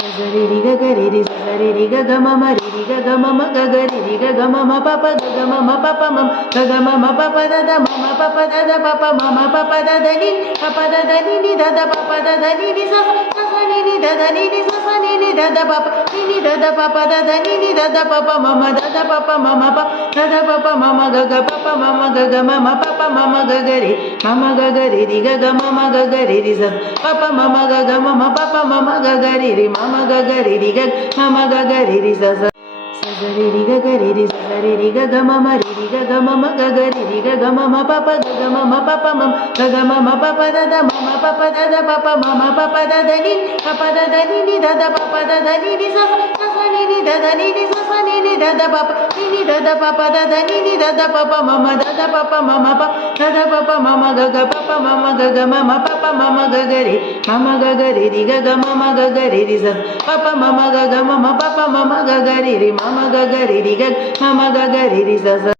Gari ri ga gari ri sa gari ri ga ga ma ma ri ri ga ga ma ma ga gari ri ga ga ma ma pa pa ga ga ma ma pa pa ma ga ga ma ma pa pa da da ma ma pa pa da da pa pa ma ma pa pa da da ni pa pa da da ni da da pa pa da da ni sa sa sa ni da da ni sa sa ni da da pa pa ni da da pa pa da da ni da da pa pa ma ma da da pa pa ma ma pa da da pa pa ma ma ga ga pa pa ma ma ga ga ma ma pa pa ma ma ga gari ri ga ga ma ma ga gari ri sa pa pa ma ma ga ga ma ma pa pa ma ma ga gari ri ma ma ga gari ri ga ma ma ga gari ri sa sa sa gari ri ga gari ri sa gari ri ga ga ma ma ri ri ga ga ma ma ga gari ri ga ga ma ma pa pa ga ga ma ma pa pa ma ga ga ma ma pa pa da da ma ma pa pa da da pa pa ma ma pa pa da da ni pa pa da da ni da da pa pa da da ni sa sa sa ni da da ni sa sa ni da da pa pa ni da da pa pa da da ni da da pa pa ma ma da da pa pa ma ma pa da da pa pa ma ma ga ga pa pa ma ma ga ga ma ma pa pa ma ma ga gari ri ga ga ma ma ga gari ri sa pa pa ma ma ga ga ma ma pa pa ma ma ga gari ri ma ma ga gari ri ga ma ma ga gari ri sa sa